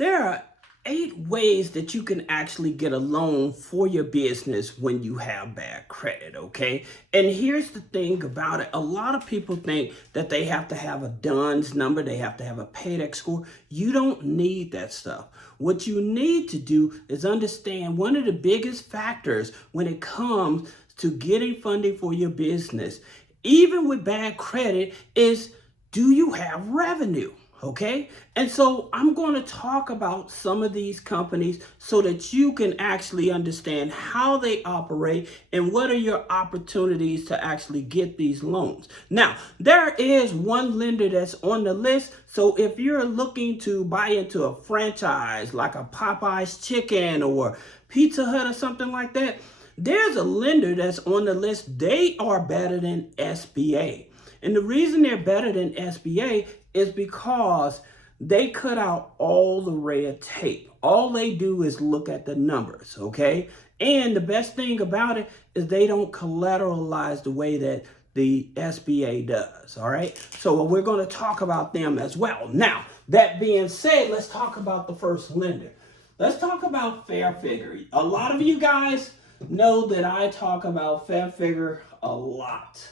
There are 8 ways that you can actually get a loan for your business when you have bad credit, okay? And here's the thing about it. A lot of people think that they have to have a DUNS number, they have to have a paydex score. You don't need that stuff. What you need to do is understand one of the biggest factors when it comes to getting funding for your business, even with bad credit, is do you have revenue? Okay, and so I'm going to talk about some of these companies so that you can actually understand how they operate and what are your opportunities to actually get these loans. Now, there is one lender that's on the list. So if you're looking to buy into a franchise like a Popeye's Chicken or Pizza Hut or something like that, there's a lender that's on the list. They are better than SBA. And the reason they're better than SBA is because they cut out all the red tape. All they do is look at the numbers, okay? And the best thing about it is they don't collateralize the way that the SBA does, all right? So we're going to talk about them as well. Now, that being said, let's talk about the first lender. Let's talk about Fair Figure. A lot of you guys know that I talk about Fair Figure a lot.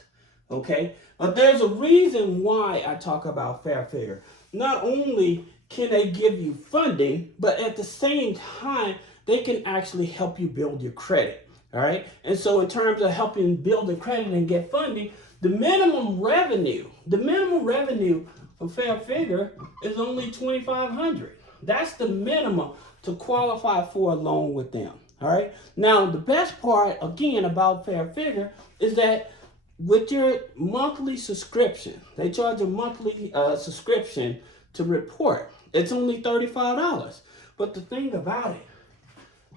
Okay, but there's a reason why I talk about Fair Figure. Not only can they give you funding, but at the same time, they can actually help you build your credit. All right, and so in terms of helping build the credit and get funding, the minimum revenue for Fair Figure is only $2,500. That's the minimum to qualify for a loan with them. All right, now the best part again about Fair Figure is that with your monthly subscription, they charge a monthly subscription to report. It's only $35. But the thing about it,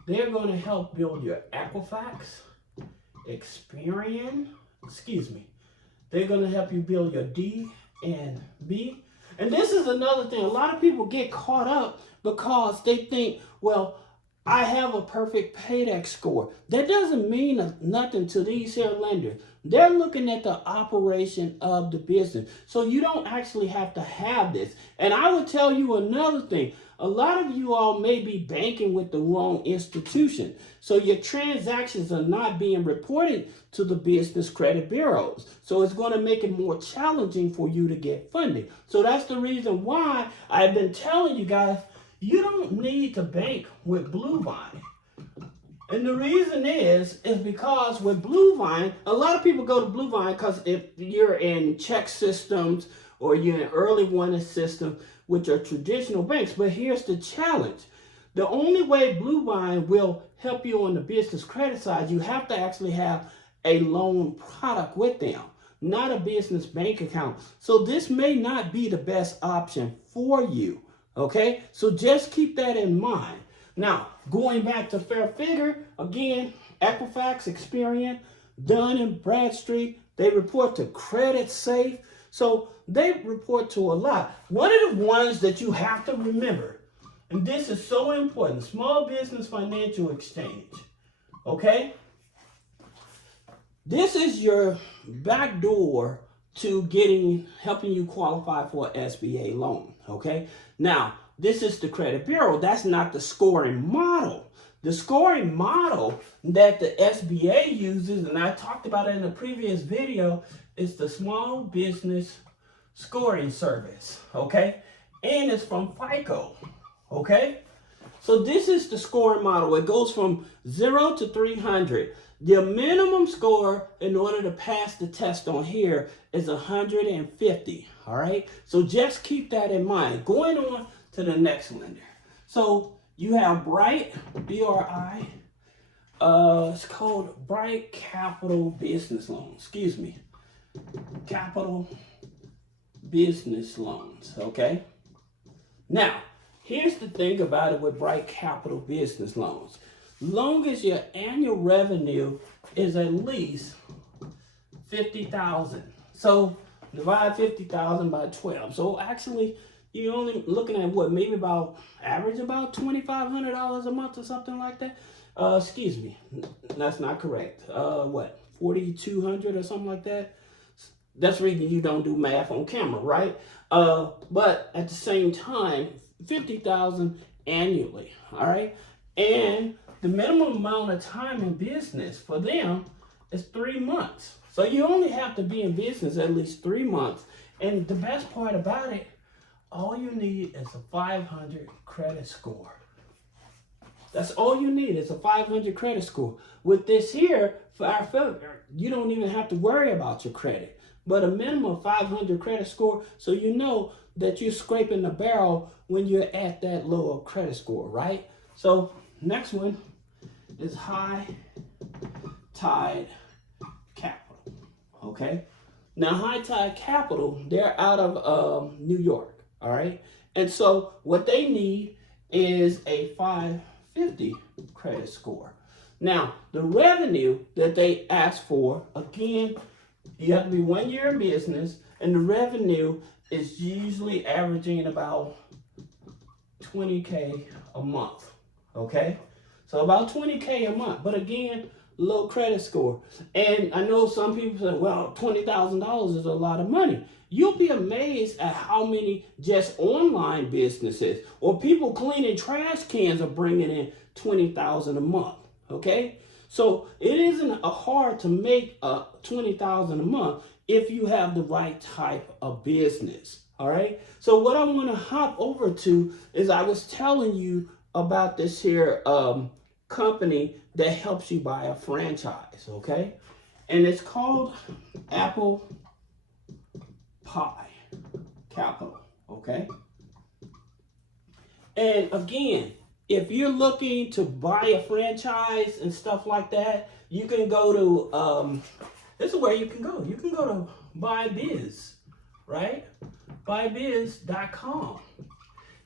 they're going to help build your Equifax, Experian, They're going to help you build your DNB. And this is another thing. A lot of people get caught up because they think, well, I have a perfect paydex score. That doesn't mean nothing to these here lenders. They're looking at the operation of the business. So you don't actually have to have this. And I would tell you another thing. A lot of you all may be banking with the wrong institution. So your transactions are not being reported to the business credit bureaus. So it's going to make it more challenging for you to get funding. So that's the reason why I've been telling you guys, you don't need to bank with Bluevine. And the reason is because with Bluevine, a lot of people go to Bluevine because if you're in check systems or you're in early warning system, which are traditional banks. But here's the challenge. The only way Bluevine will help you on the business credit side, you have to actually have a loan product with them, not a business bank account. So this may not be the best option for you. Okay, so just keep that in mind. Now, going back to Fair Figure, again, Equifax, Experian, Dun & Bradstreet, they report to Credit Safe. So they report to a lot. One of the ones that you have to remember, and this is so important, Small Business Financial Exchange. Okay? This is your back door to helping you qualify for an SBA loan, okay? Now, this is the credit bureau. That's not the scoring model. The scoring model that the SBA uses, and I talked about it in a previous video, is the Small Business Scoring Service, okay? And it's from FICO, okay? So this is the scoring model. It goes from 0 to 300. The minimum score in order to pass the test on here is 150, all right? So just keep that in mind. Going on to the next lender. So you have Bright, B-R-I, it's called Bright Capital Business Loans, Capital Business Loans, okay? Now, here's the thing about it with Bright Capital Business Loans. Long as your annual revenue is at least $50,000. So divide 50,000 by 12. So actually, you're only looking at what, maybe average about $2,500 a month or something like that. That's not correct. What, 4,200 or something like that? That's reason you don't do math on camera, right? But at the same time, $50,000 annually, all right? And the minimum amount of time in business for them is 3 months. So you only have to be in business at least 3 months. And the best part about it, all you need is a 500 credit score. That's all you need is a 500 credit score. With this here, for our filter, you don't even have to worry about your credit. But a minimum of 500 credit score, so you know that you're scraping the barrel when you're at that lower credit score, right? So next one is High Tide Capital, okay? Now High Tide Capital, they're out of New York, all right? And so what they need is a 550 credit score. Now, the revenue that they ask for, again, you have to be 1 year in business, and the revenue is usually averaging about 20K a month, okay? So about 20K a month, but again, low credit score. And I know some people say, well, $20,000 is a lot of money. You'll be amazed at how many just online businesses or people cleaning trash cans are bringing in $20,000 a month, okay? So it isn't hard to make $20,000 a month if you have the right type of business, all right? So what I want to hop over to is I was telling you about this here company that helps you buy a franchise, okay? And it's called Apple Pie Capital, okay? And again, if you're looking to buy a franchise and stuff like that, you can go to, this is where you can go. You can go to BuyBiz, right? BuyBiz.com.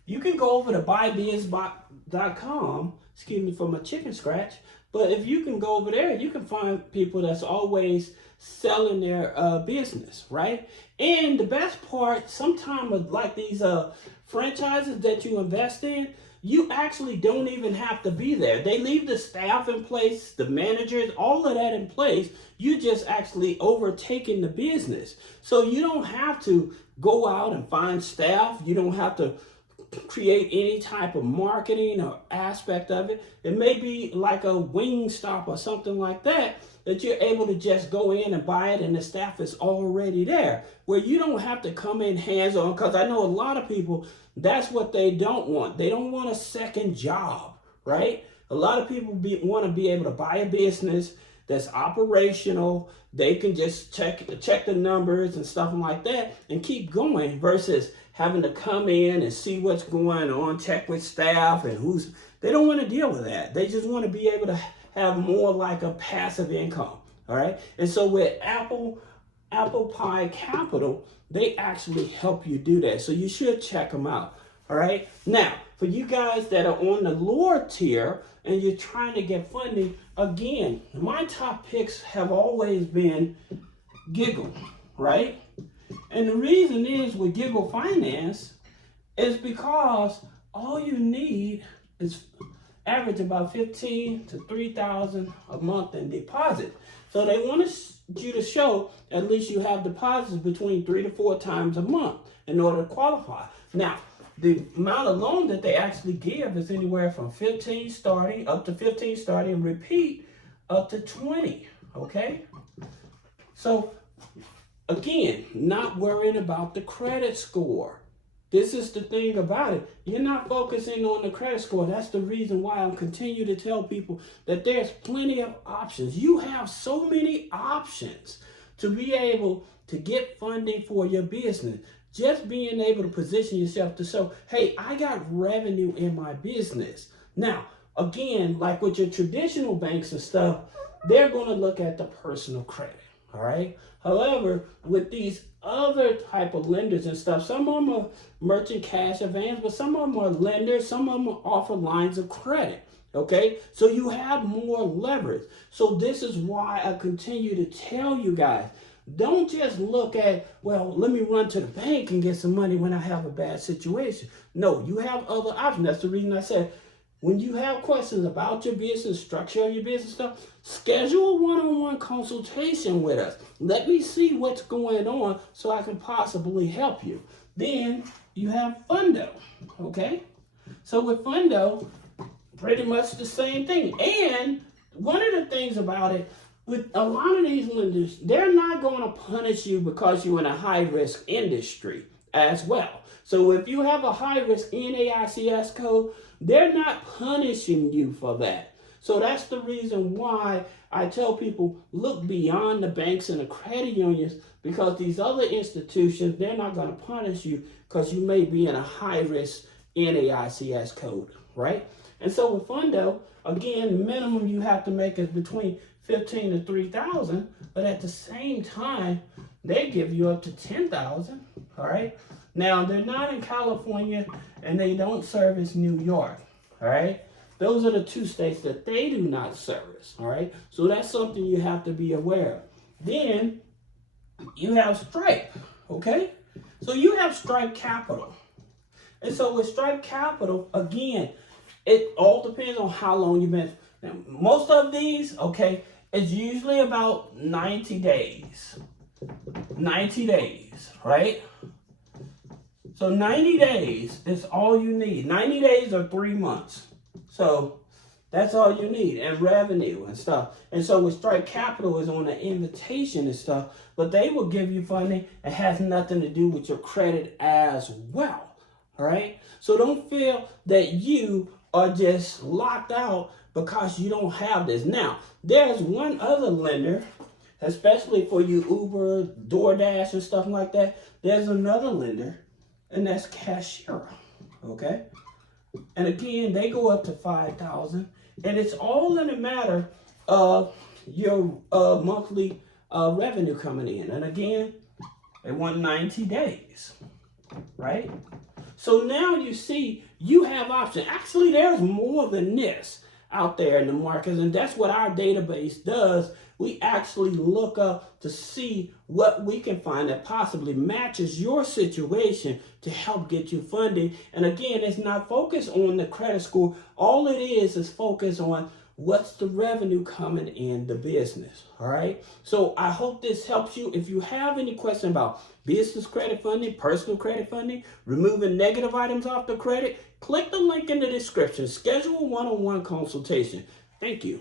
You can go over to BuyBiz.com, excuse me for my chicken scratch, but if you can go over there, you can find people that's always selling their business, right? And the best part, sometimes like these franchises that you invest in, you actually don't even have to be there. They leave the staff in place, the managers, all of that in place. You just actually overtaking the business. So you don't have to go out and find staff. You don't have to create any type of marketing or aspect of it. It may be like a Wingstop or something like that, that you're able to just go in and buy it and the staff is already there, where you don't have to come in hands-on, because I know a lot of people, that's what they don't want. They don't want a second job, right? A lot of people want to be able to buy a business that's operational. They can just check the numbers and stuff like that and keep going, versus having to come in and see what's going on, check with staff and they don't want to deal with that. They just want to be able to have more like a passive income, all right? And so with Apple Pie Capital, they actually help you do that. So you should check them out, all right? Now, for you guys that are on the lower tier and you're trying to get funding, again, my top picks have always been Giggle, right? And the reason is with Giggle Finance is because all you need is average about $15,000 to $3,000 a month in deposit. So they want you to show at least you have deposits between 3 to 4 times a month in order to qualify. Now, the amount of loan that they actually give is anywhere from 15 starting, up to 15 starting, and repeat up to 20, okay? So again, not worrying about the credit score. This is the thing about it. You're not focusing on the credit score. That's the reason why I'm continuing to tell people that there's plenty of options. You have so many options to be able to get funding for your business. Just being able to position yourself to show, hey, I got revenue in my business. Now, again, like with your traditional banks and stuff, they're going to look at the personal credit, all right? However, with these other type of lenders and stuff, some of them are merchant cash advance, but some of them are lenders, some of them offer lines of credit, okay? So you have more leverage. So this is why I continue to tell you guys, don't just look at, well, let me run to the bank and get some money when I have a bad situation. No, you have other options. That's the reason I said, when you have questions about your business, structure of your business stuff, schedule a one-on-one consultation with us. Let me see what's going on so I can possibly help you. Then you have Fundo, okay? So with Fundo, pretty much the same thing. And one of the things about it, with a lot of these lenders, they're not going to punish you because you're in a high-risk industry as well. So if you have a high-risk NAICS code, they're not punishing you for that. So that's the reason why I tell people, look beyond the banks and the credit unions, because these other institutions, they're not going to punish you because you may be in a high-risk NAICS code, right? And so with Fundo, again, minimum you have to make is between $15,000 to $3,000, but at the same time, they give you up to $10,000, all right? Now, they're not in California, and they don't service New York, all right? Those are the two states that they do not service, all right? So that's something you have to be aware of. Then, you have Stripe, okay? So you have Stripe Capital. And so with Stripe Capital, again, it all depends on how long you've been. Now, most of these, okay, it's usually about 90 days. 90 days, right? So 90 days is all you need. 90 days or 3 months. So that's all you need, and revenue and stuff. And so with Stripe Capital is on an invitation and stuff, but they will give you funding. It has nothing to do with your credit as well, all right? So don't feel that you are just locked out because you don't have this. Now, there's one other lender, especially for you Uber, DoorDash, and stuff like that. There's another lender, and that's Cashier, okay? And again, they go up to $5,000, and it's all in a matter of your monthly revenue coming in. And again, they want 90 days, right? So now you see you have options. Actually, there's more than this out there in the markets, and that's what our database does. We actually look up to see what we can find that possibly matches your situation to help get you funding. And again, it's not focused on the credit score. All it is focused on what's the revenue coming in the business, all right? So I hope this helps you. If you have any question about business credit funding, personal credit funding, removing negative items off the credit, click the link in the description. Schedule a one-on-one consultation. Thank you.